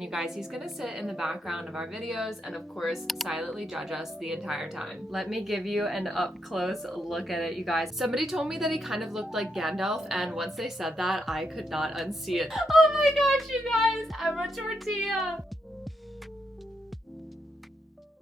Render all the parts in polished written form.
You guys, he's gonna sit in the background of our videos and of course silently judge us the entire time. Let me give you an up close look at it, you guys. Somebody told me that he kind of looked like Gandalf, and once they said that, I could not unsee it. Oh my gosh, you guys, I'm a tortilla.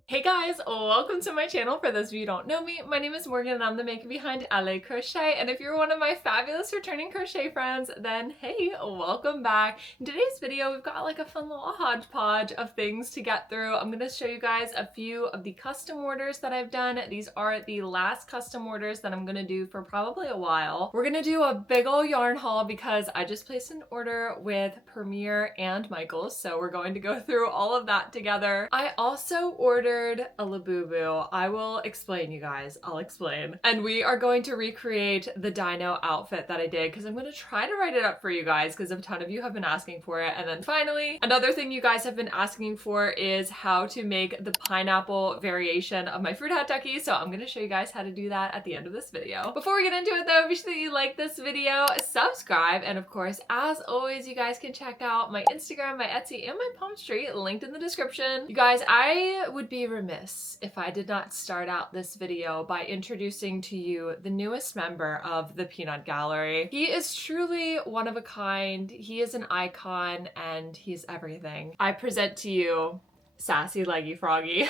Hey guys, welcome to my channel. For those of you who don't know me, my name is Morgan and I'm the maker behind LA Crochet, and if you're one of my fabulous returning crochet friends, then hey, welcome back. In today's video, we've got like a fun little hodgepodge of things to get through. I'm going to show you guys a few of the custom orders that I've done. These are the last custom orders that I'm going to do for probably a while. We're going to do a big ol' yarn haul because I just placed an order with Premier and Michaels, so we're going to go through all of that together. I also ordered a Labubu. I will explain, you guys. I'll explain. And we are going to recreate the Dino outfit that I did because I'm going to try to write it up for you guys because a ton of you have been asking for it. And then finally, another thing you guys have been asking for is how to make the pineapple variation of my fruit hat ducky. So I'm going to show you guys how to do that at the end of this video. Before we get into it though, be sure that you like this video, subscribe, and of course, as always, you guys can check out my Instagram, my Etsy, and my Palm Street linked in the description. You guys, I would be remiss if I did not start out this video by introducing to you the newest member of the Peanut Gallery. He is truly one of a kind. He is an icon and he's everything. I present to you Sassy Leggy Froggy.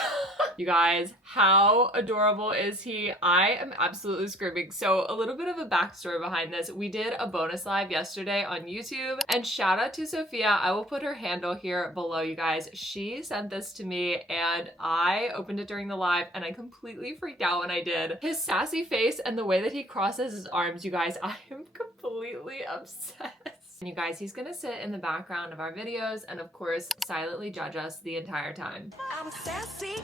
You guys, how adorable is he? I am absolutely screaming. So a little bit of a backstory behind this. We did a bonus live yesterday on YouTube, and shout out to Sophia. I will put her handle here below, you guys. She sent this to me and I opened it during the live and I completely freaked out when I did. His sassy face and the way that he crosses his arms, you guys, I am completely obsessed. And you guys, he's gonna sit in the background of our videos and of course silently judge us the entire time. I'm sassy,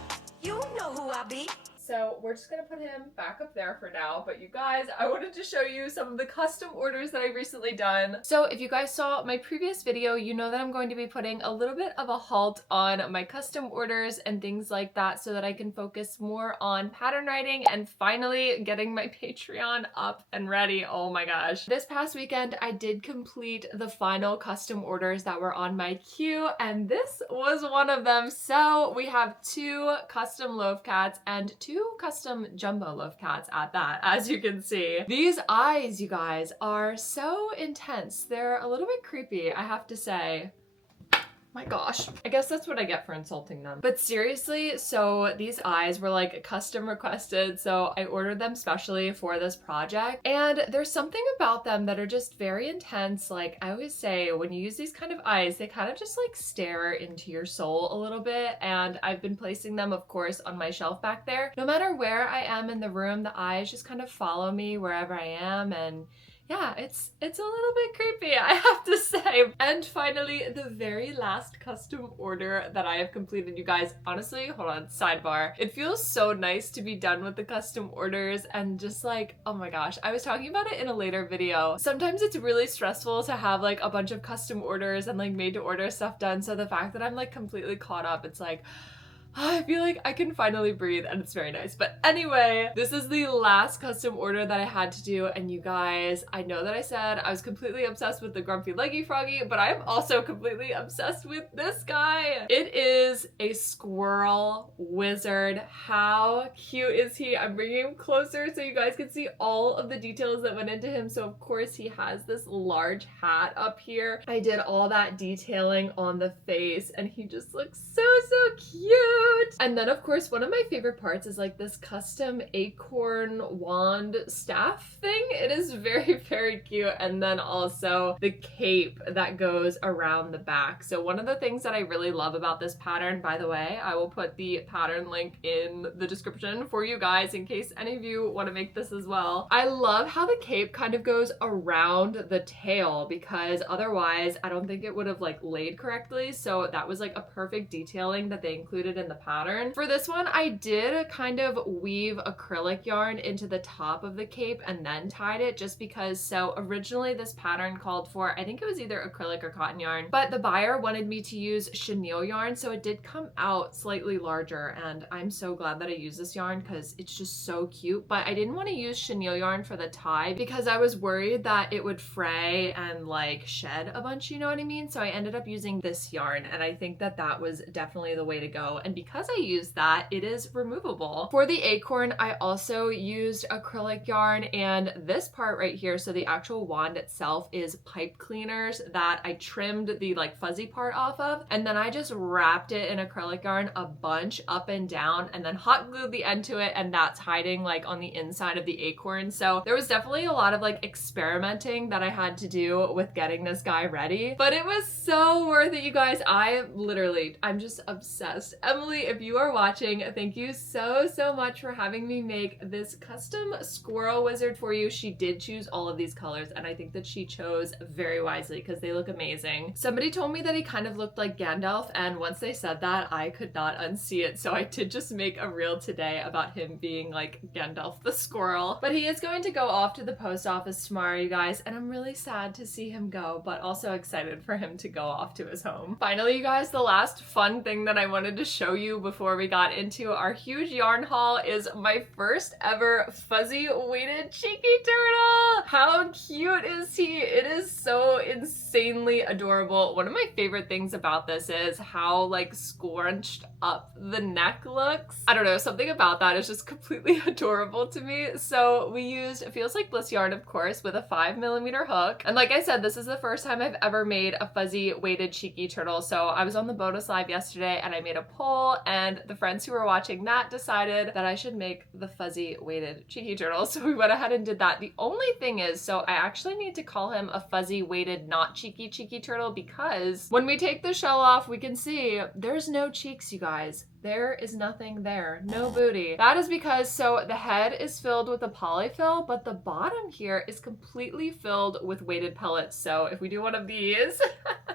you know who I be. So we're just gonna put him back up there for now, but you guys, I wanted to show you some of the custom orders that I've recently done. So if you guys saw my previous video, you know that I'm going to be putting a little bit of a halt on my custom orders and things like that so that I can focus more on pattern writing and finally getting my Patreon up and ready. Oh my gosh. This past weekend, I did complete the final custom orders that were on my queue, and this was one of them. So we have 2 custom loaf cats and 2 custom jumbo loaf cats at that, as you can see. These eyes, you guys, are so intense. They're a little bit creepy, I have to say. My gosh. I guess that's what I get for insulting them. But seriously, so these eyes were like custom requested, so I ordered them specially for this project. And there's something about them that are just very intense. Like I always say, when you use these kind of eyes, they kind of just like stare into your soul a little bit. And I've been placing them, of course, on my shelf back there. No matter where I am in the room, the eyes just kind of follow me wherever I am, and yeah, it's a little bit creepy, I have to say. And finally, the very last custom order that I have completed, you guys. Honestly, hold on, sidebar. It feels so nice to be done with the custom orders and just like, oh my gosh, I was talking about it in a later video. Sometimes it's really stressful to have like a bunch of custom orders and like made to order stuff done. So the fact that I'm like completely caught up, it's like, I feel like I can finally breathe and it's very nice. But anyway, this is the last custom order that I had to do, and you guys, I know that I said I was completely obsessed with the Grumpy Leggy Froggy, but I'm also completely obsessed with this guy. It is a squirrel wizard. How cute is he? I'm bringing him closer so you guys can see all of the details that went into him. So of course he has this large hat up here. I did all that detailing on the face and he just looks so cute. And then of course one of my favorite parts is like this custom acorn wand staff thing. It is very cute. And then also the cape that goes around the back. So one of the things that I really love about this pattern, by the way, I will put the pattern link in the description for you guys in case any of you want to make this as well. I love how the cape kind of goes around the tail because otherwise I don't think it would have like laid correctly. So that was like a perfect detailing that they included in the the pattern. For this one, I did kind of weave acrylic yarn into the top of the cape and then tied it just because, so originally this pattern called for, I think it was either acrylic or cotton yarn, but the buyer wanted me to use chenille yarn, so it did come out slightly larger, and I'm so glad that I used this yarn because it's just so cute. But I didn't want to use chenille yarn for the tie because I was worried that it would fray and like shed a bunch, you know what I mean? So I ended up using this yarn, and I think that that was definitely the way to go. And because I used that, it is removable. For the acorn, I also used acrylic yarn, and this part right here, so the actual wand itself is pipe cleaners that I trimmed the like fuzzy part off of, and then I just wrapped it in acrylic yarn a bunch up and down and then hot glued the end to it, and that's hiding like on the inside of the acorn. So there was definitely a lot of like experimenting that I had to do with getting this guy ready, but it was so worth it, you guys. I'm just obsessed. Emily, if you are watching, thank you so much for having me make this custom squirrel wizard for you. She did choose all of these colors, and I think that she chose very wisely because they look amazing. Somebody told me that he kind of looked like Gandalf, and once they said that, I could not unsee it, so I did just make a reel today about him being like Gandalf the squirrel. But he is going to go off to the post office tomorrow, you guys, and I'm really sad to see him go, but also excited for him to go off to his home. Finally, you guys, the last fun thing that I wanted to show you before we got into our huge yarn haul is my first ever fuzzy weighted cheeky turtle. How cute is he? It is so insanely adorable. One of my favorite things about this is how like scrunched up the neck looks. I don't know, something about that is just completely adorable to me. So we used Feels Like Bliss yarn, of course, with a 5mm hook. And like I said, this is the first time I've ever made a fuzzy weighted cheeky turtle. So I was on the bonus live yesterday and I made a poll, and the friends who were watching that decided that I should make the fuzzy weighted cheeky turtle. So we went ahead and did that. The only thing is, so I actually need to call him a fuzzy weighted not cheeky turtle because when we take the shell off, we can see there's no cheeks, you guys. There is nothing there, no booty. That is because, so the head is filled with a polyfill, but the bottom here is completely filled with weighted pellets. So if we do one of these,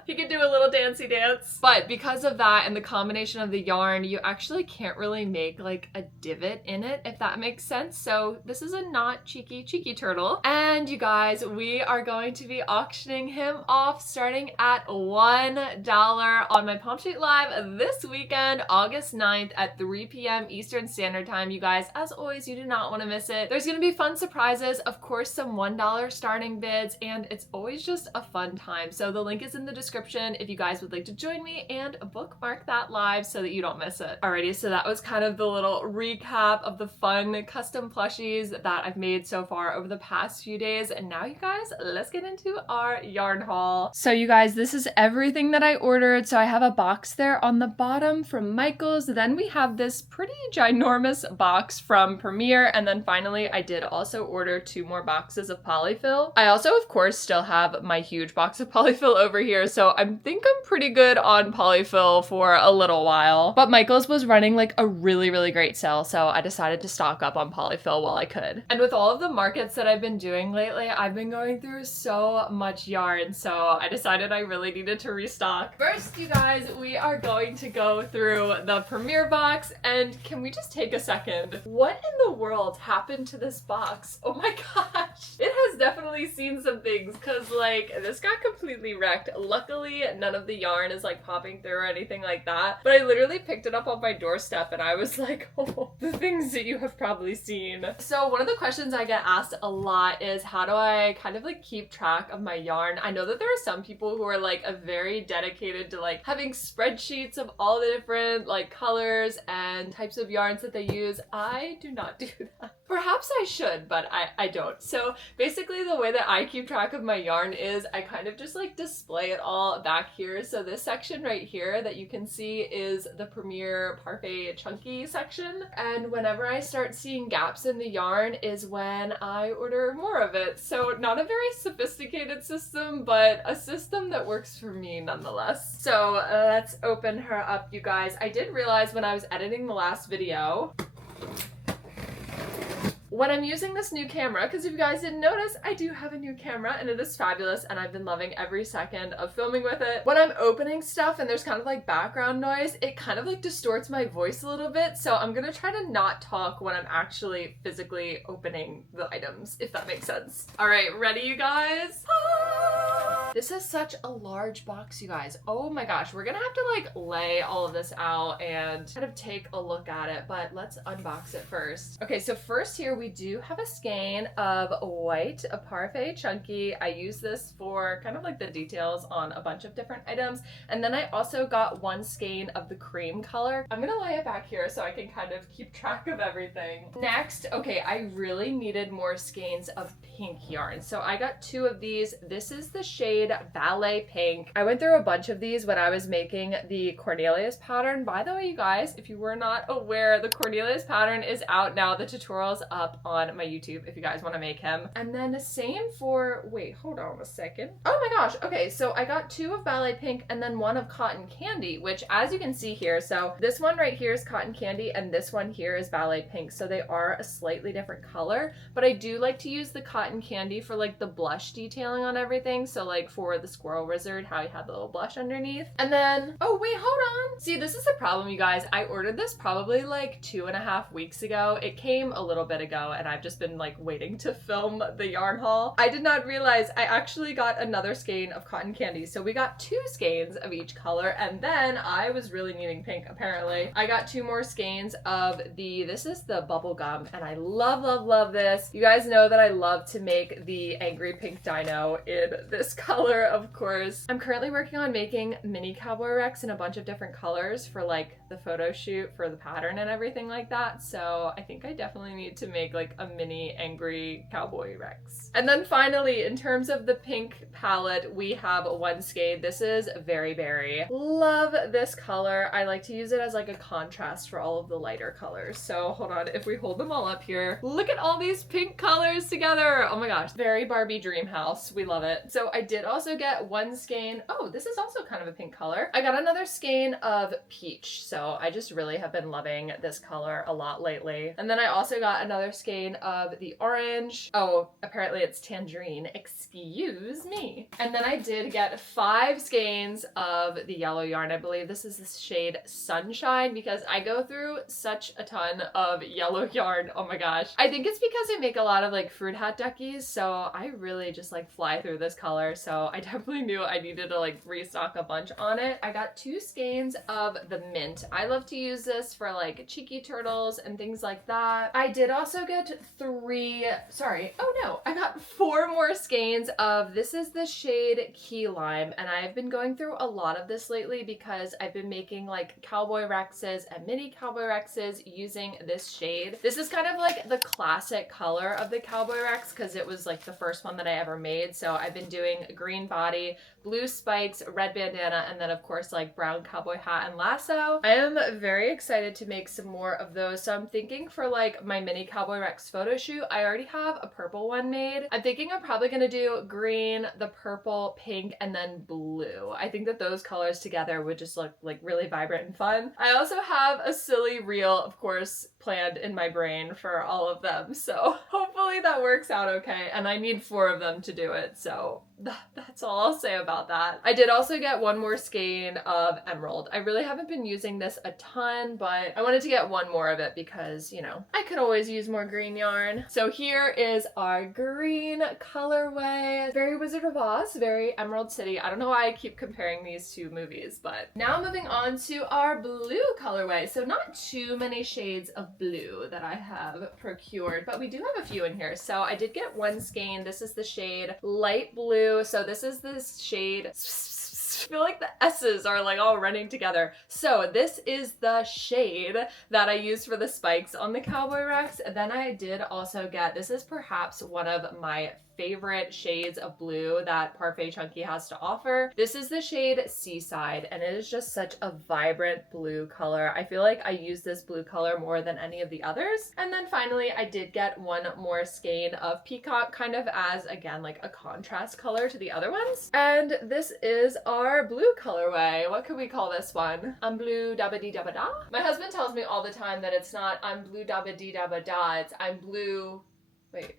he can do a little dancey dance. But because of that and the combination of the yarn, you actually can't really make like a divot in it, if that makes sense. So this is a not cheeky turtle. And you guys, we are going to be auctioning him off starting at $1 on my Palm Street Live this weekend, August 9th at 3 p.m. Eastern Standard Time. You guys, as always, you do not want to miss it. There's going to be fun surprises, of course, some $1 starting bids, and it's always just a fun time. So the link is in the description if you guys would like to join me and bookmark that live so that you don't miss it. Alrighty, so that was kind of the little recap of the fun custom plushies that I've made so far over the past few days. And now, you guys, let's get into our yarn haul. So you guys, this is everything that I ordered. So I have a box there on the bottom from Michael's. Then we have this pretty ginormous box from Premier, and then finally I did also order 2 more boxes of polyfill. I also, of course, still have my huge box of polyfill over here, so I think I'm pretty good on polyfill for a little while. But Michael's was running like a really great sale, so I decided to stock up on polyfill while I could. And with all of the markets that I've been doing lately, I've been going through so much yarn, so I decided I really needed to restock. First, you guys, we are going to go through the Premier box, and can we just take a second? What in the world happened to this box? Oh my gosh. It has definitely seen some things, because like this got completely wrecked. Luckily, none of the yarn is like popping through or anything like that, but I literally picked it up on my doorstep and I was like, oh, the things that you have probably seen. So one of the questions I get asked a lot is, how do I kind of like keep track of my yarn? I know that there are some people who are like very dedicated to like having spreadsheets of all the different like colors and types of yarns that they use. I do not do that. Perhaps I should, but I don't. So basically the way that I keep track of my yarn is I kind of just like display it all back here. So this section right here that you can see is the Premier Parfait Chunky section. And whenever I start seeing gaps in the yarn is when I order more of it. So not a very sophisticated system, but a system that works for me nonetheless. So let's open her up, you guys. I did realize when I was editing the last video when I'm using this new camera, because if you guys didn't notice, I do have a new camera and it is fabulous and I've been loving every second of filming with it. When I'm opening stuff and there's kind of like background noise, it kind of like distorts my voice a little bit, so I'm gonna try to not talk when I'm actually physically opening the items, if that makes sense. All right, ready you guys? This is such a large box, you guys. Oh my gosh, we're gonna have to like lay all of this out and kind of take a look at it, but let's unbox it first. Okay, so first here we do have a skein of white, a parfait chunky. I use this for kind of like the details on a bunch of different items. And then I also got one skein of the cream color. I'm gonna lay it back here so I can kind of keep track of everything. Next, okay, I really needed more skeins of pink yarn. So I got 2 of these. This is the shade Ballet Pink. I went through a bunch of these when I was making the Cornelius pattern. By the way, you guys, if you were not aware, the Cornelius pattern is out now. The tutorial's up on my YouTube if you guys want to make him. And then the same for, wait, hold on a second. Oh my gosh, okay, so I got 2 of Ballet Pink and then 1 of Cotton Candy, which as you can see here, so this one right here is Cotton Candy and this one here is Ballet Pink, so they are a slightly different color, but I do like to use the Cotton Candy for like the blush detailing on everything, so like for the Squirrel Wizard, how he had the little blush underneath. And then, oh wait, hold on. See, this is the problem, you guys. I ordered this probably like 2.5 weeks ago. It came a little bit ago and I've just been like waiting to film the yarn haul. I did not realize I actually got another skein of Cotton Candy. So we got 2 skeins of each color, and then I was really needing pink apparently. I got 2 more skeins of this is the bubble gum, and I love, love, love this. You guys know that I love to make the angry pink dino in this color, of course. I'm currently working on making mini Cowboy Rex in a bunch of different colors for like the photo shoot for the pattern and everything like that. So I think I definitely need to make like a mini angry Cowboy Rex. And then finally, in terms of the pink palette, we have one skein. This is Very Berry. Love this color. I like to use it as like a contrast for all of the lighter colors. So hold on, if we hold them all up here, look at all these pink colors together. Oh my gosh, very Barbie dream house. We love it. So I did also get one skein. Oh, this is also kind of a pink color. I got another skein of peach. So I just really have been loving this color a lot lately. And then I also got another skein of the orange. Oh, apparently it's tangerine. Excuse me. And then I did get 5 skeins of the yellow yarn. I believe this is the shade Sunshine, because I go through such a ton of yellow yarn. Oh my gosh. I think it's because I make a lot of like fruit hat duckies, so I really just like fly through this color. So I definitely knew I needed to like restock a bunch on it. I got 2 skeins of the mint. I love to use this for like cheeky turtles and things like that. I did also get 4 more skeins of, this is the shade Key Lime, and I've been going through a lot of this lately because I've been making like Cowboy Rexes and mini Cowboy Rexes using this shade. This is kind of like the classic color of the Cowboy Rex because it was like the first one that I ever made. So I've been doing green body, blue spikes, red bandana, and then of course like brown cowboy hat and lasso. I am very excited to make some more of those. So I'm thinking for like my mini Cowboy Rex photo shoot, I already have a purple one made. I'm thinking I'm probably gonna do green, the purple, pink, and then blue. I think that those colors together would just look like really vibrant and fun. I also have a silly reel, of course, planned in my brain for all of them. So hopefully that works out okay. And I need 4 of them to do it. So that's all I'll say about that. I did also get 1 more skein of emerald. I really haven't been using this a ton, but I wanted to get 1 more of it because, you know, I could always use more green yarn. So here is our green colorway. Very Wizard of Oz, very Emerald City. I don't know why I keep comparing these 2 movies, but now moving on to our blue colorway. So not too many shades of blue that I have procured, but we do have a few in here. So I did get 1 skein. This is the shade Light Blue. So this is this shade, I feel like the S's are like all running together. So this is the shade that I used for the spikes on the Cowboy Rex. And then I did also get, this is perhaps one of my favorite shades of blue that Parfait Chunky has to offer. This is the shade Seaside, and it is just such a vibrant blue color. I feel like I use this blue color more than any of the others. And then finally, I did get one more skein of Peacock, kind of as, again, like a contrast color to the other ones. And this is our blue colorway. What could we call this one? I'm blue dabba dee dabba da? My husband tells me all the time that it's not I'm blue dabba dee dabba da, it's I'm blue... Wait.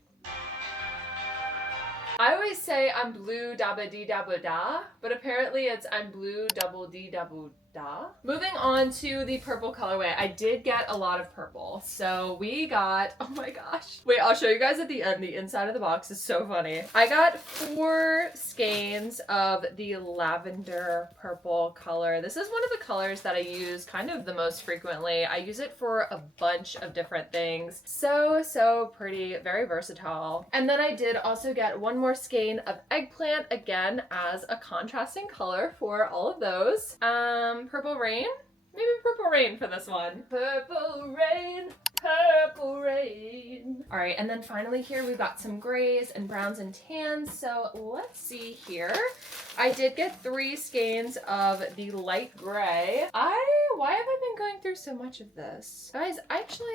I always say I'm blue dabba dee dabba da, but apparently it's I'm blue double dee double da. Moving on to the purple colorway, I did get a lot of purple. So we got, oh my gosh. Wait, I'll show you guys at the end. The inside of the box is so funny. I got 4 skeins of the lavender purple color. This is one of the colors that I use kind of the most frequently. I use it for a bunch of different things. So pretty, very versatile. And then I did also get one more skein of eggplant, again, as a contrasting color for all of those. Purple Rain? Maybe Purple Rain for this one. Purple Rain, Purple Rain. All right, and then finally here we've got some grays and browns and tans. So let's see here. I did get 3 skeins of the light gray. Why have I been going through so much of this? Guys, actually,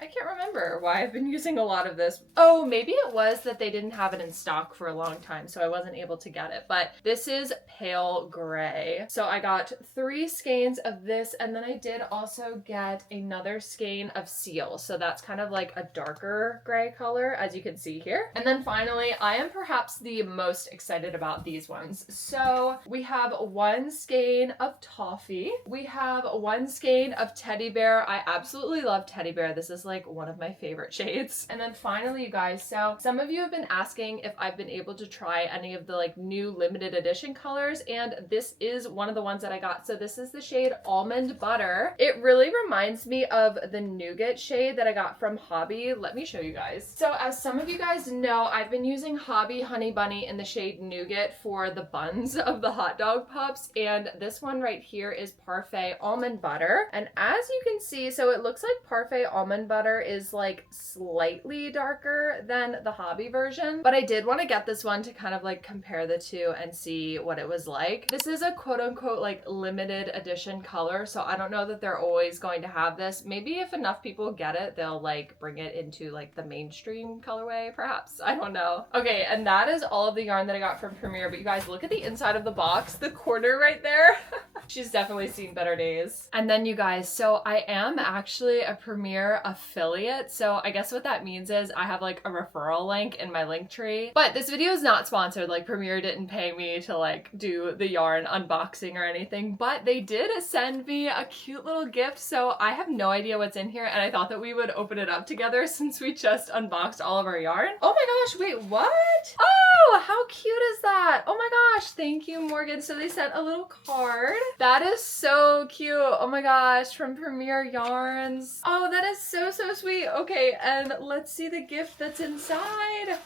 I can't remember why I've been using a lot of this. Oh, maybe it was that they didn't have it in stock for a long time, so I wasn't able to get it. But this is pale gray. So I got 3 skeins of this, and then I did also get another skein of seal. So that's kind of like a darker gray color, as you can see here. And then finally, I am perhaps the most excited about these ones. So we have 1 skein of toffee. We have 1 skein of teddy bear. I absolutely love teddy bear. This is like one of my favorite shades. And then finally, you guys, so some of you have been asking if I've been able to try any of the like new limited edition colors, and this is one of the ones that I got. So this is the shade Almond Butter. It really reminds me of the nougat shade that I got from Hobby. Let me show you guys. So as some of you guys know, I've been using Hobby Honey Bunny in the shade Nougat for the buns of the hot dog pups, and this one right here is Parfait Almond Butter. And as you can see, so it looks like Parfait Almond Butter is like slightly darker than the Hobby version, but I did want to get this one to kind of like compare the two and see what it was like. This is a quote-unquote like limited edition color, so I don't know that they're always going to have this. Maybe if enough people get it, they'll like bring it into like the mainstream colorway, perhaps. I don't know. Okay, and that is all of the yarn that I got from Premier, but you guys look at the inside of the box, the corner right there. She's definitely seen better days. And then you guys, so I am actually a Premier affiliate, so I guess what that means is I have like a referral link in my link tree. But this video is not sponsored, like Premier didn't pay me to like do the yarn unboxing or anything, but they did send me a cute little gift, so I have no idea what's in here, and I thought that we would open it up together since we just unboxed all of our yarn. Oh my gosh, wait, what? Oh, how cute is that? Oh my gosh, thank you, Morgan. So they sent a little card. That is so cute. Oh my gosh, from Premier Yarns. Oh, that is so sweet. Okay, and let's see the gift that's inside.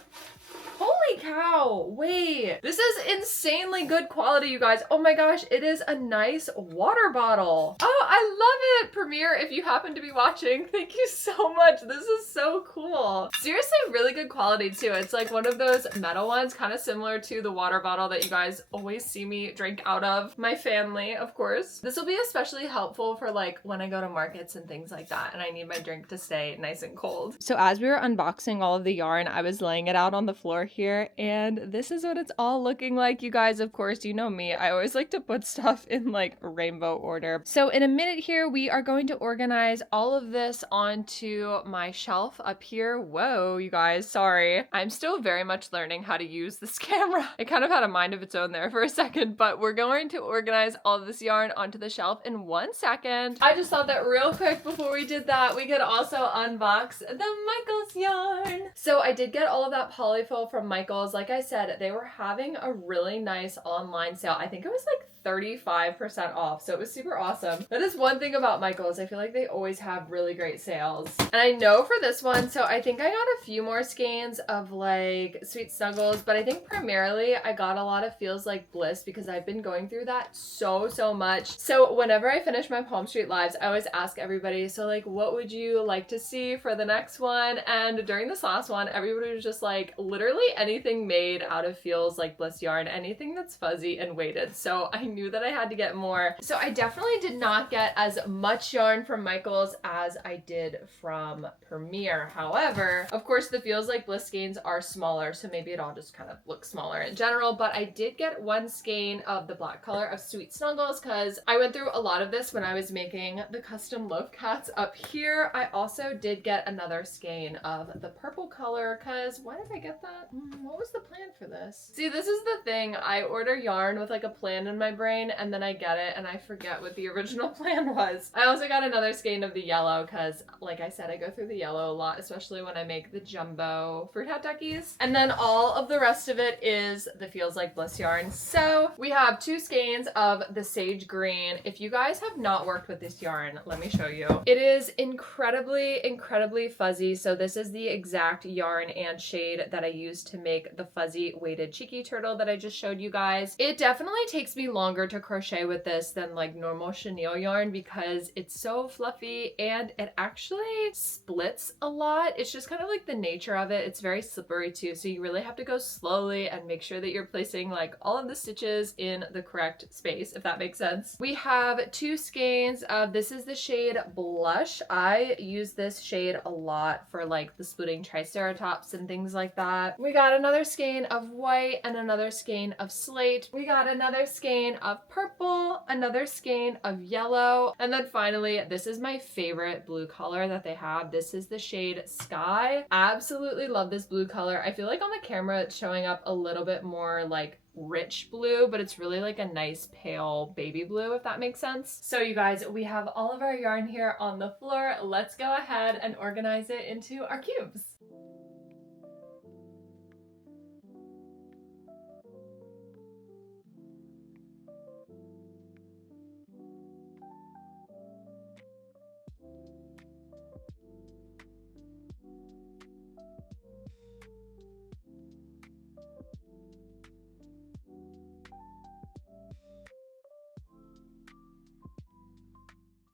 Holy cow, wait. This is insanely good quality, you guys. Oh my gosh, it is a nice water bottle. Oh, I love it. Premier, if you happen to be watching, thank you so much. This is so cool. Seriously, really good quality too. It's like one of those metal ones, kind of similar to the water bottle that you guys always see me drink out of. My family, of course. This will be especially helpful for like when I go to markets and things like that, and I need my drink to stay nice and cold. So as we were unboxing all of the yarn, I was laying it out on the floor here, and this is what it's all looking like. You guys, of course, you know me, I always like to put stuff in like rainbow order. So in a minute here, we are going to organize all of this onto my shelf up here. Whoa, you guys, sorry. I'm still very much learning how to use this camera. It kind of had a mind of its own there for a second, but we're going to organize all of this yarn onto the shelf in 1 second. I just thought that real quick before we did that, we could also unbox the Michaels yarn. So I did get all of that polyfill from Michaels. Like I said, they were having a really nice online sale. I think it was like 35% off. So it was super awesome. That is one thing about Michaels. I feel like they always have really great sales. And I know for this one, so I think I got a few more skeins of like Sweet Snuggles, but I think primarily I got a lot of Feels Like Bliss because I've been going through that so much. So whenever I finish my Palm Street lives, I always ask everybody, so like, what would you like to see for the next one? And during this last one, everybody was just like, literally anything made out of Feels Like Bliss yarn, anything that's fuzzy and weighted. So I knew that I had to get more. So I definitely did not get as much yarn from Michaels as I did from Premier. However, of course, the Feels Like Bliss skeins are smaller, so maybe it all just kind of looks smaller in general, but I did get one skein of the black color of Sweet Snuggles because I went through a lot of this when I was making the custom loaf cats up here. I also did get another skein of the purple color because why did I get that? What was the plan for this? See, this is the thing. I order yarn with like a plan in my brain and then I get it and I forget what the original plan was. I also got another skein of the yellow because, like I said, I go through the yellow a lot, especially when I make the jumbo fruit hat duckies. And then all of the rest of it is the Feels Like Bliss yarn. So we have 2 skeins of the sage green. If you guys have not worked with this yarn, let me show you. It is incredibly fuzzy. So this is the exact yarn and shade that I used to make the fuzzy weighted cheeky turtle that I just showed you guys. It definitely takes me longer to crochet with this than like normal chenille yarn because it's so fluffy and it actually splits a lot. It's just kind of like the nature of it. It's very slippery too, so you really have to go slowly and make sure that you're placing like all of the stitches in the correct space, if that makes sense. We have 2 skeins of, this is the shade Blush. I use this shade a lot for like the splitting triceratops and things like that. We got another skein of white and another skein of slate. We got another skein of purple, another skein of yellow, and then finally, this is my favorite blue color that they have. This is the shade Sky. Absolutely love this blue color. I feel like on the camera it's showing up a little bit more like rich blue, but it's really like a nice pale baby blue, if that makes sense. So you guys, we have all of our yarn here on the floor. Let's go ahead and organize it into our cubes.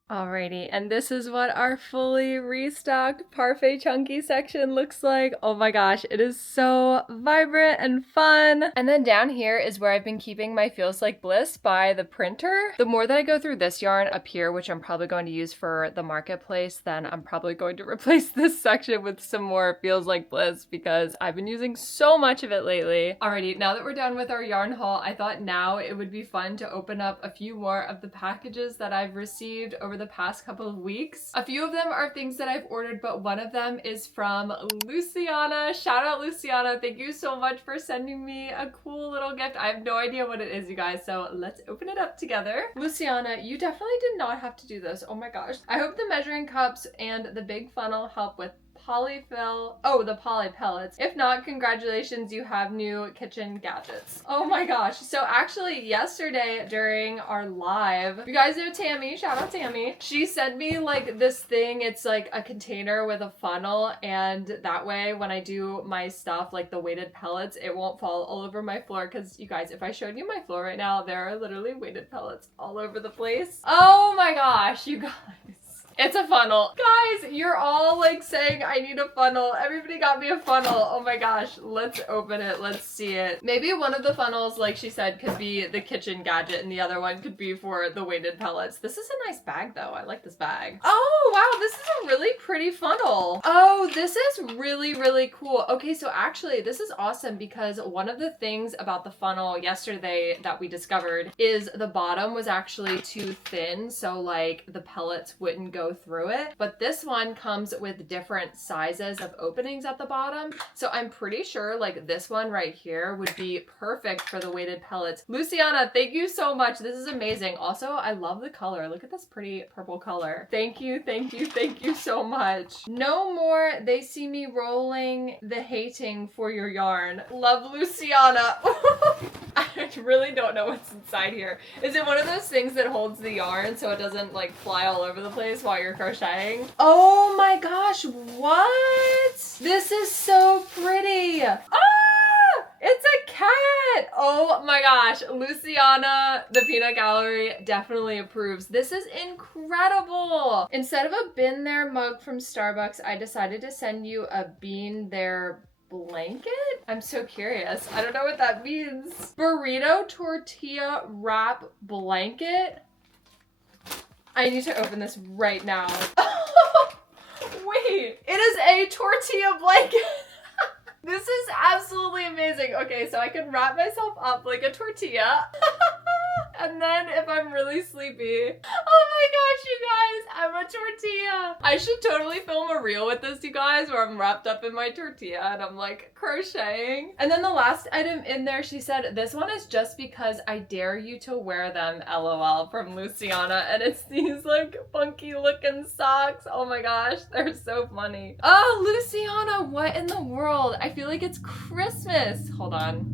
Alrighty, and this is what our fully restocked Parfait Chunky section looks like. Oh my gosh, it is so vibrant and fun. And then down here is where I've been keeping my Feels Like Bliss by the printer. The more that I go through this yarn up here, which I'm probably going to use for the marketplace, then I'm probably going to replace this section with some more Feels Like Bliss because I've been using so much of it lately. Alrighty, now that we're done with our yarn haul, I thought now it would be fun to open up a few more of the packages that I've received over the past couple of weeks. A few of them are things that I've ordered, but one of them is from Luciana. Shout out Luciana. Thank you so much for sending me a cool little gift. I have no idea what it is, you guys, so let's open it up together. Luciana, you definitely did not have to do this. Oh my gosh. I hope the measuring cups and the big funnel help with polyfill. Oh, the poly pellets. If not, congratulations, you have new kitchen gadgets. Oh my gosh. So actually yesterday during our live, you guys know Tammy, shout out Tammy. She sent me like this thing. It's like a container with a funnel, and that way when I do my stuff, like the weighted pellets, it won't fall all over my floor. Because you guys, if I showed you my floor right now, there are literally weighted pellets all over the place. Oh my gosh, you guys. It's a funnel. Guys, you're all like saying I need a funnel. Everybody got me a funnel. Oh my gosh, let's open it. Let's see it. Maybe one of the funnels, like she said, could be the kitchen gadget and the other one could be for the weighted pellets. This is a nice bag though. I like this bag. Oh wow, this is a really pretty funnel. Oh, this is really cool. Okay, so actually this is awesome because one of the things about the funnel yesterday that we discovered is the bottom was actually too thin, so like the pellets wouldn't go through it. But this one comes with different sizes of openings at the bottom. So I'm pretty sure like this one right here would be perfect for the weighted pellets. Luciana, thank you so much. This is amazing. Also, I love the color. Look at this pretty purple color. Thank you so much. No more they see me rolling the hating for your yarn. Love, Luciana. I really don't know what's inside here. Is it one of those things that holds the yarn so it doesn't like fly all over the place while you're crocheting? Oh my gosh, what? This is so pretty. Ah! It's a cat! Oh my gosh, Luciana, the Peanut Gallery, definitely approves. This is incredible. Instead of a Been There mug from Starbucks, I decided to send you a Bean There blanket? I'm so curious. I don't know what that means. Burrito tortilla wrap blanket? I need to open this right now. Wait, it is a tortilla blanket. This is absolutely amazing. Okay, so I can wrap myself up like a tortilla. And then if I'm really sleepy, oh my gosh, you guys, I'm a tortilla. I should totally film a reel with this, you guys, where I'm wrapped up in my tortilla and I'm like crocheting. And then the last item in there, she said, this one is just because I dare you to wear them, LOL, from Luciana. And it's these like funky looking socks. Oh my gosh, they're so funny. Oh, Luciana, what in the world? I feel like it's Christmas. Hold on.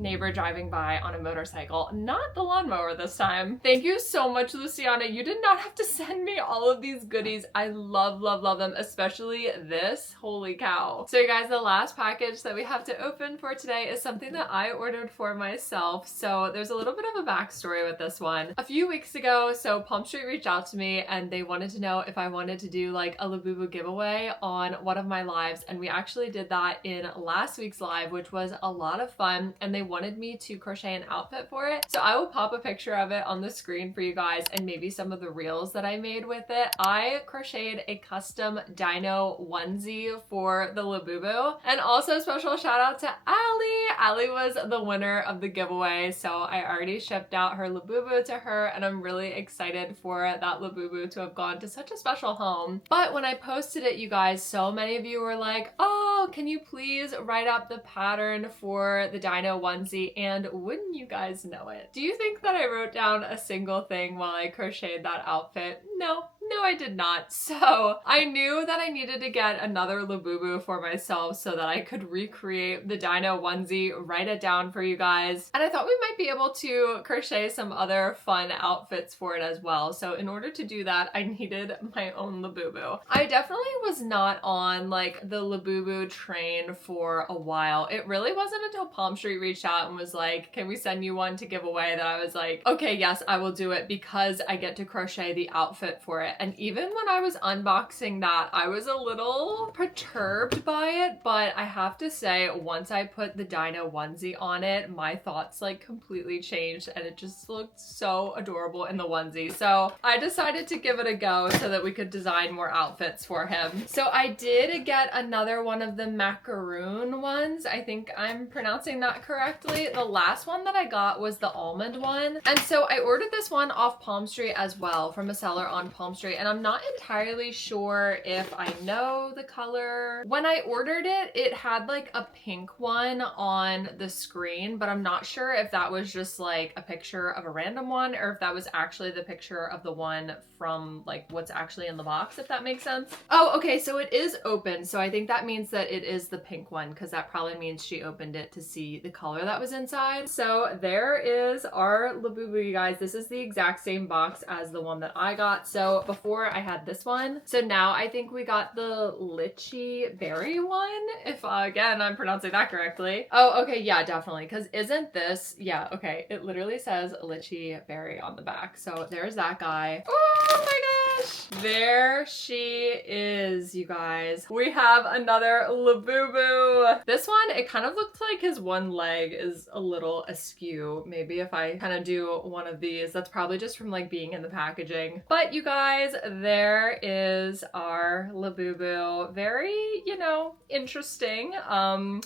Neighbor driving by on a motorcycle, not the lawnmower this time. Thank you so much, Luciana. You did not have to send me all of these goodies. I love, love, love them, especially this. Holy cow. So you guys, the last package that we have to open for today is something that I ordered for myself. So there's a little bit of a backstory with this one. A few weeks ago, so Palm Street reached out to me and they wanted to know if I wanted to do like a Labubu giveaway on one of my lives. And we actually did that in last week's live, which was a lot of fun. And they wanted me to crochet an outfit for it. So I will pop a picture of it on the screen for you guys and maybe some of the reels that I made with it. I crocheted a custom Dino onesie for the Labubu. And also special shout out to Allie. Allie was the winner of the giveaway. So I already shipped out her Labubu to her and I'm really excited for that Labubu to have gone to such a special home. But when I posted it, you guys, so many of you were like, oh, can you please write up the pattern for the Dino onesie? And wouldn't you guys know it? Do you think that I wrote down a single thing while I crocheted that outfit? No, I did not. So I knew that I needed to get another Labubu for myself so that I could recreate the Dino onesie, write it down for you guys. And I thought we might be able to crochet some other fun outfits for it as well. So in order to do that, I needed my own Labubu. I definitely was not on like the Labubu train for a while. It really wasn't until Palm Street reached out and was like, can we send you one to give away, that I was like, okay, yes, I will do it because I get to crochet the outfit for it. And even when I was unboxing that, I was a little perturbed by it, but I have to say, once I put the Dino onesie on it, my thoughts like completely changed and it just looked so adorable in the onesie. So I decided to give it a go so that we could design more outfits for him. So I did get another one of the macaroon ones. I think I'm pronouncing that correctly. The last one that I got was the almond one. And so I ordered this one off Palm Street as well from a seller on Palm Street. And I'm not entirely sure if I know the color. When I ordered it, it had like a pink one on the screen, but I'm not sure if that was just like a picture of a random one or if that was actually the picture of the one from like what's actually in the box, if that makes sense. Oh, okay, so it is open. So I think that means that it is the pink one because that probably means she opened it to see the color that was inside. So there is our Labubu, you guys. This is the exact same box as the one that I got. So before I had this one. So now I think we got the lychee berry one, if again, I'm pronouncing that correctly. Oh, okay, yeah, definitely. Because isn't this, yeah, okay. It literally says lychee berry on the back. So there's that guy. Oh my gosh. There she is, you guys. We have another Labubu. This one, it kind of looked like his one leg is a little askew. Maybe if I kind of do one of these, that's probably just from like being in the packaging. But you guys, there is our Labubu. Very, you know, interesting.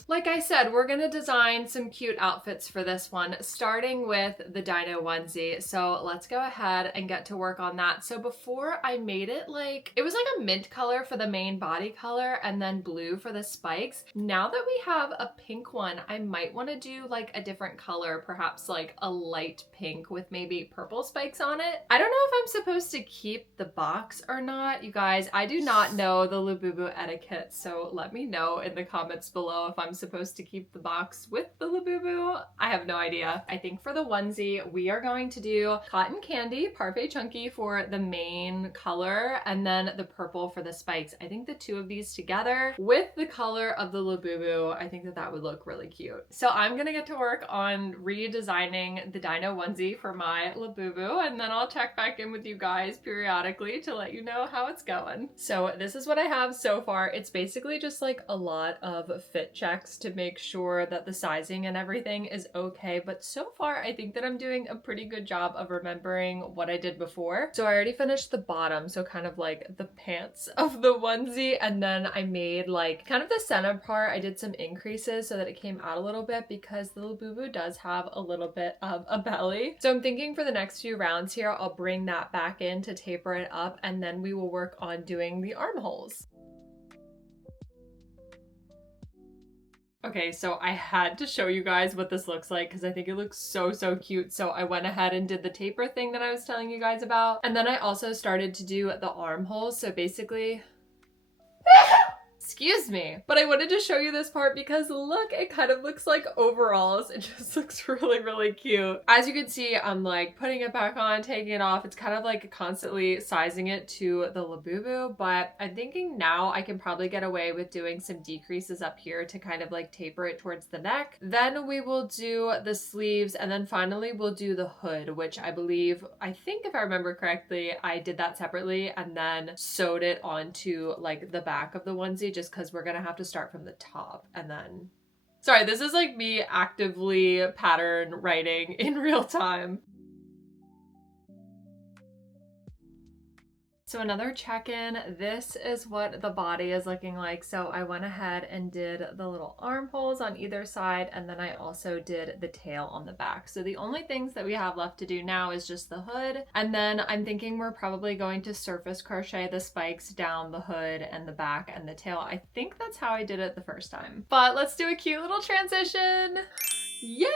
Like I said, we're gonna design some cute outfits for this one, starting with the Dino onesie. So let's go ahead and get to work on that. So before I made it like, it was like a mint color for the main body color and then blue for the spikes. Now that we have a pink one, I might want to do like a different color, perhaps like a light pink with maybe purple spikes on it. I don't know if I'm supposed to keep the box or not, you guys. I do not know the Labubu etiquette, so let me know in the comments below if I'm supposed to keep the box with the Labubu. I have no idea. I think for the onesie, we are going to do cotton candy, parfait chunky for the main color, and then the purple for the spikes. I think the two of these together with the color of the Labubu, I think that that would look really cute. So I'm gonna get to work on redesigning the Dino onesie for my Labubu, and then I'll check back in with you guys periodically to let you know how it's going. So this is what I have so far. It's basically just like a lot of fit checks to make sure that the sizing and everything is okay, but so far I think that I'm doing a pretty good job of remembering what I did before. So I already finished the bottom, so kind of like the pants of the onesie, and then I made like kind of the center part. I did some increases so that it came out a little bit because the Labubu does have a little bit of a belly. So I'm thinking for the next few rounds here, I'll bring that back in to taper it up, and then we will work on doing the armholes. Okay, so I had to show you guys what this looks like because I think it looks so cute. So I went ahead and did the taper thing that I was telling you guys about. And then I also started to do the armholes. So basically, excuse me. But I wanted to show you this part because look, it kind of looks like overalls. It just looks really cute. As you can see, I'm like putting it back on, taking it off. It's kind of like constantly sizing it to the Labubu, but I'm thinking now I can probably get away with doing some decreases up here to kind of like taper it towards the neck. Then we will do the sleeves, and then finally we'll do the hood, which I think if I remember correctly, I did that separately and then sewed it onto like the back of the onesie, just because we're gonna have to start from the top. And then, sorry, this is like me actively pattern writing in real time. So another check-in, this is what the body is looking like. So I went ahead and did the little armholes on either side, and then I also did the tail on the back. So the only things that we have left to do now is just the hood, and then I'm thinking we're probably going to surface crochet the spikes down the hood and the back and the tail. I think that's how I did it the first time. But let's do a cute little transition. Yay!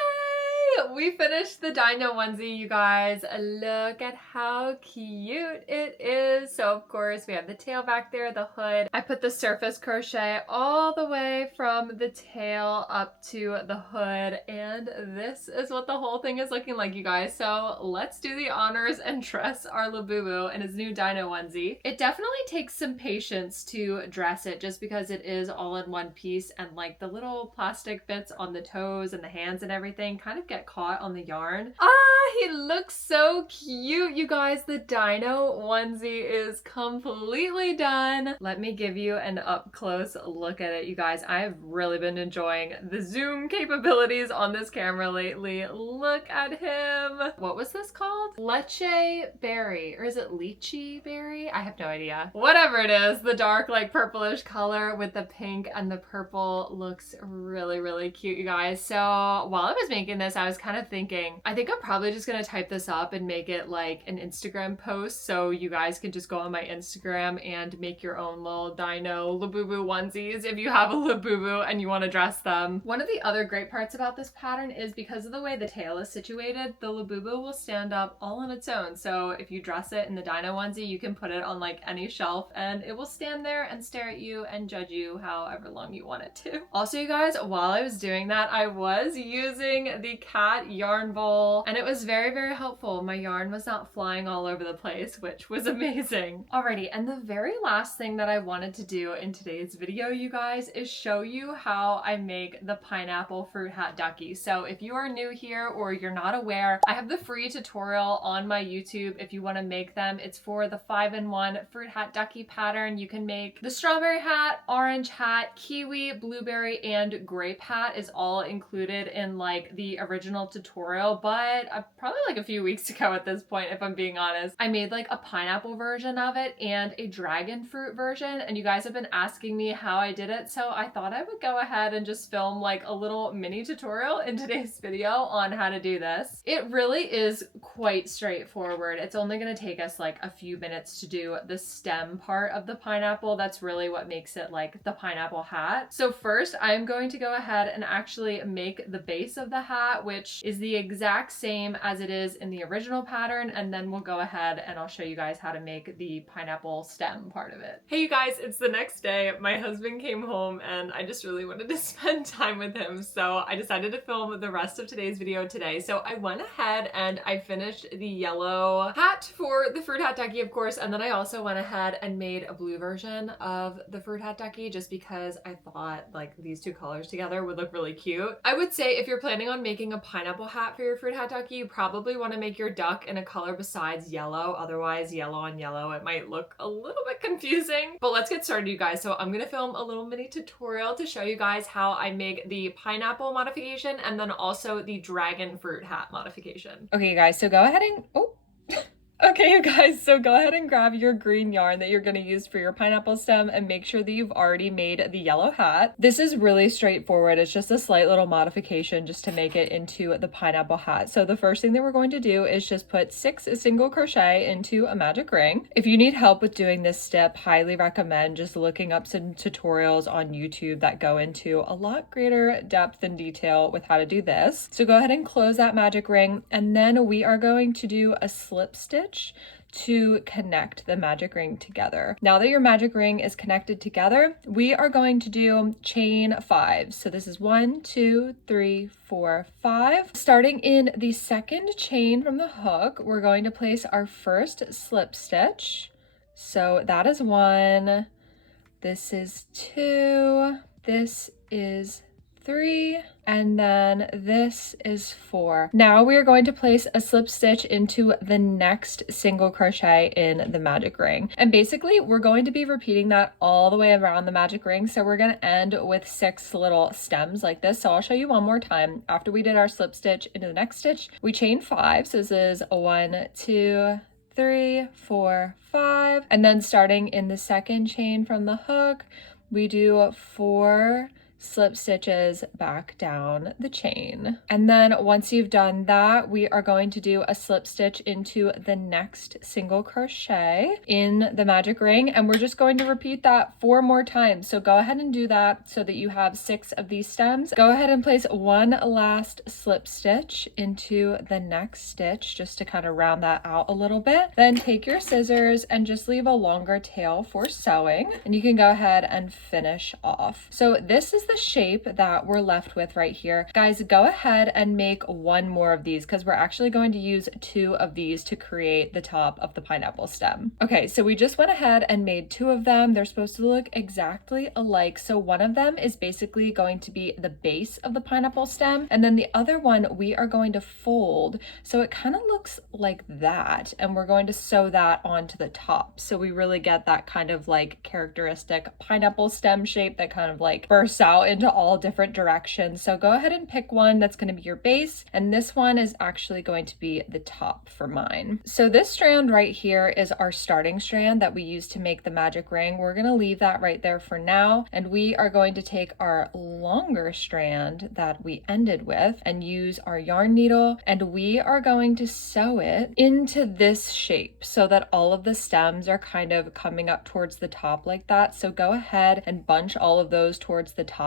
We finished the Dino onesie, you guys. Look at how cute it is. So of course we have the tail back there, the hood. I put the surface crochet all the way from the tail up to the hood, and this is what the whole thing is looking like, you guys. So let's do the honors and dress our Labubu in his new Dino onesie. It definitely takes some patience to dress it just because it is all in one piece, and like the little plastic bits on the toes and the hands and everything kind of get caught on the yarn. He looks so cute, you guys. The Dino onesie is completely done. Let me give you an up close look at it, you guys. I've really been enjoying the zoom capabilities on this camera lately. Look at him. What was this called? Leche berry, or is it lychee berry? I have no idea. Whatever it is, the dark like purplish color with the pink and the purple looks really cute, you guys. So while I was making this, I was kind of thinking, I think I'm probably just gonna type this up and make it like an Instagram post so you guys can just go on my Instagram and make your own little Dino Labubu onesies if you have a Labubu and you want to dress them. One of the other great parts about this pattern is because of the way the tail is situated, the Labubu will stand up all on its own. So if you dress it in the Dino onesie, you can put it on like any shelf and it will stand there and stare at you and judge you however long you want it to. Also, you guys, while I was doing that, I was using the cat yarn bowl, and it was very helpful. My yarn was not flying all over the place, which was amazing. Alrighty, and the very last thing that I wanted to do in today's video, you guys, is show you how I make the pineapple fruit hat ducky. So if you are new here or you're not aware, I have the free tutorial on my YouTube if you want to make them. It's for the 5-in-1 fruit hat ducky pattern. You can make the strawberry hat, orange hat, kiwi, blueberry, and grape hat is all included in like the original tutorial, but probably like a few weeks ago at this point, if I'm being honest. I made like a pineapple version of it and a dragon fruit version, and you guys have been asking me how I did it, so I thought I would go ahead and just film like a little mini tutorial in today's video on how to do this. It really is quite straightforward. It's only going to take us like a few minutes to do the stem part of the pineapple. That's really what makes it like the pineapple hat. So first I'm going to go ahead and actually make the base of the hat, which is the exact same as it is in the original pattern, and then we'll go ahead and I'll show you guys how to make the pineapple stem part of it. Hey you guys, it's the next day. My husband came home and I just really wanted to spend time with him, so I decided to film the rest of today's video today. So I went ahead and I finished the yellow hat for the fruit hat ducky, of course, and then I also went ahead and made a blue version of the fruit hat ducky just because I thought like these two colors together would look really cute. I would say if you're planning on making a pineapple hat for your fruit hat ducky, you probably want to make your duck in a color besides yellow. Otherwise, yellow on yellow, it might look a little bit confusing. But let's get started, you guys. So I'm gonna film a little mini tutorial to show you guys how I make the pineapple modification and then also the dragon fruit hat modification. Okay, you guys, so go ahead and Okay, you guys, so go ahead and grab your green yarn that you're going to use for your pineapple stem and make sure that you've already made the yellow hat. This is really straightforward. It's just a slight little modification just to make it into the pineapple hat. So the first thing that we're going to do is just put 6 single crochet into a magic ring. If you need help with doing this step, highly recommend just looking up some tutorials on YouTube that go into a lot greater depth and detail with how to do this. So go ahead and close that magic ring, and then we are going to do a slip stitch to connect the magic ring together. Now that your magic ring is connected together, we are going to do chain 5. So this is 1, 2, 3, 4, 5. Starting in the second chain from the hook, we're going to place our first slip stitch. So that is 1, this is 2, this is 3, and then this is 4. Now we are going to place a slip stitch into the next single crochet in the magic ring. And basically we're going to be repeating that all the way around the magic ring. So we're going to end with 6 little stems like this. So I'll show you one more time. After we did our slip stitch into the next stitch, we chain 5. So this is 1, 2, 3, 4, 5. And then starting in the second chain from the hook, we do 4 slip stitches back down the chain. And then once you've done that, we are going to do a slip stitch into the next single crochet in the magic ring, and we're just going to repeat that 4 more times. So go ahead and do that so that you have 6 of these stems. Go ahead and place 1 last slip stitch into the next stitch just to kind of round that out a little bit. Then take your scissors and just leave a longer tail for sewing, and you can go ahead and finish off. So this is the shape that we're left with right here. Guys, go ahead and make 1 more of these because we're actually going to use 2 of these to create the top of the pineapple stem. Okay, so we just went ahead and made 2 of them. They're supposed to look exactly alike. So one of them is basically going to be the base of the pineapple stem, and then the other one we are going to fold so it kind of looks like that, and we're going to sew that onto the top so we really get that kind of like characteristic pineapple stem shape that kind of like bursts out into all different directions. So go ahead and pick one that's going to be your base, and this one is actually going to be the top for mine. So this strand right here is our starting strand that we use to make the magic ring. We're going to leave that right there for now, and we are going to take our longer strand that we ended with and use our yarn needle, and we are going to sew it into this shape so that all of the stems are kind of coming up towards the top like that. So go ahead and bunch all of those towards the top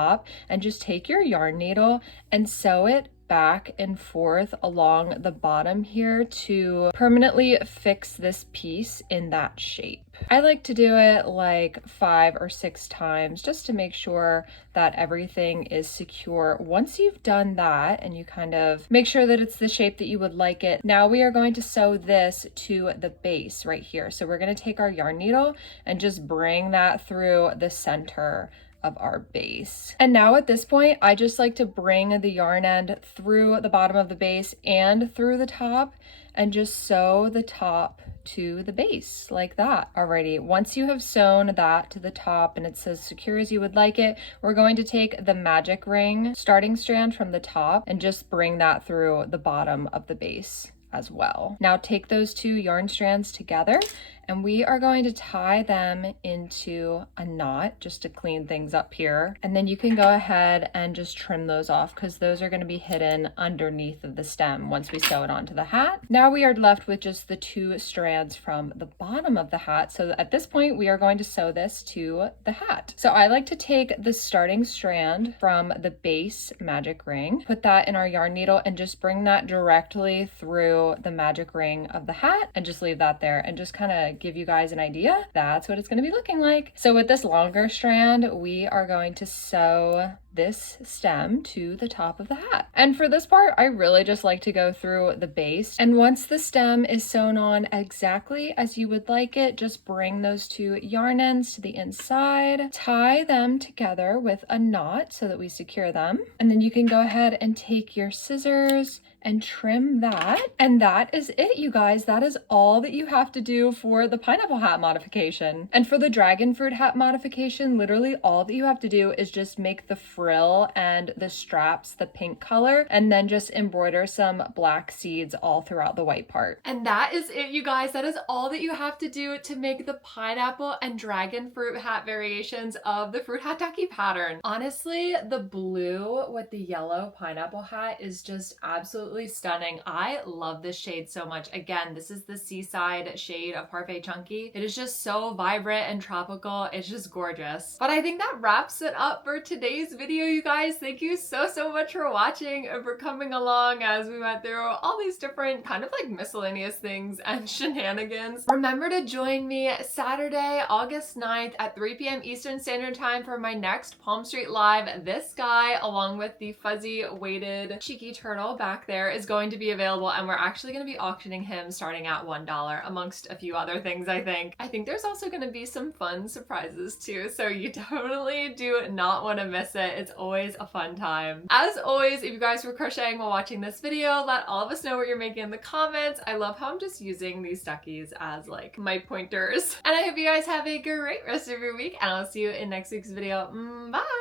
and just take your yarn needle and sew it back and forth along the bottom here to permanently fix this piece in that shape. I like to do it like 5 or 6 times just to make sure that everything is secure. Once you've done that and you kind of make sure that it's the shape that you would like it, now we are going to sew this to the base right here. So we're going to take our yarn needle and just bring that through the center of our base. And now at this point, I just like to bring the yarn end through the bottom of the base and through the top and just sew the top to the base like that. Alrighty, once you have sewn that to the top and it says secure as you would like it, we're going to take the magic ring starting strand from the top and just bring that through the bottom of the base as well. Now take those two yarn strands together and we are going to tie them into a knot just to clean things up here. And then you can go ahead and just trim those off because those are going to be hidden underneath of the stem once we sew it onto the hat. Now we are left with just the two strands from the bottom of the hat. So at this point, we are going to sew this to the hat. So I like to take the starting strand from the base magic ring, put that in our yarn needle and just bring that directly through the magic ring of the hat and just leave that there and just kind of give you guys an idea. That's what it's going to be looking like. So with this longer strand, we are going to sew this stem to the top of the hat. And for this part, I really just like to go through the base. And once the stem is sewn on exactly as you would like it, just bring those two yarn ends to the inside, tie them together with a knot so that we secure them. And then you can go ahead and take your scissors and trim that. And that is it, you guys. That is all that you have to do for the pineapple hat modification. And for the dragon fruit hat modification, literally all that you have to do is just make the frill and the straps the pink color and then just embroider some black seeds all throughout the white part. And that is it, you guys. That is all that you have to do to make the pineapple and dragon fruit hat variations of the fruit hat ducky pattern. Honestly, the blue with the yellow pineapple hat is just absolutely stunning. I love this shade so much. Again, this is the Seaside shade of Parfait Chunky. It is just so vibrant and tropical. It's just gorgeous. But I think that wraps it up for today's video, you guys. Thank you so much for watching and for coming along as we went through all these different kind of like miscellaneous things and shenanigans. Remember to join me Saturday, August 9th at 3 p.m. Eastern Standard Time for my next Palm Street Live. This guy, along with the fuzzy weighted cheeky turtle back there, is going to be available, and we're actually going to be auctioning him starting at $1 amongst a few other things. I think there's also going to be some fun surprises too, so you definitely do not want to miss it. It's always a fun time. As always, if you guys were crocheting while watching this video, let all of us know what you're making in the comments. I love how I'm just using these duckies as like my pointers. And I hope you guys have a great rest of your week, and I'll see you in next week's video. Bye!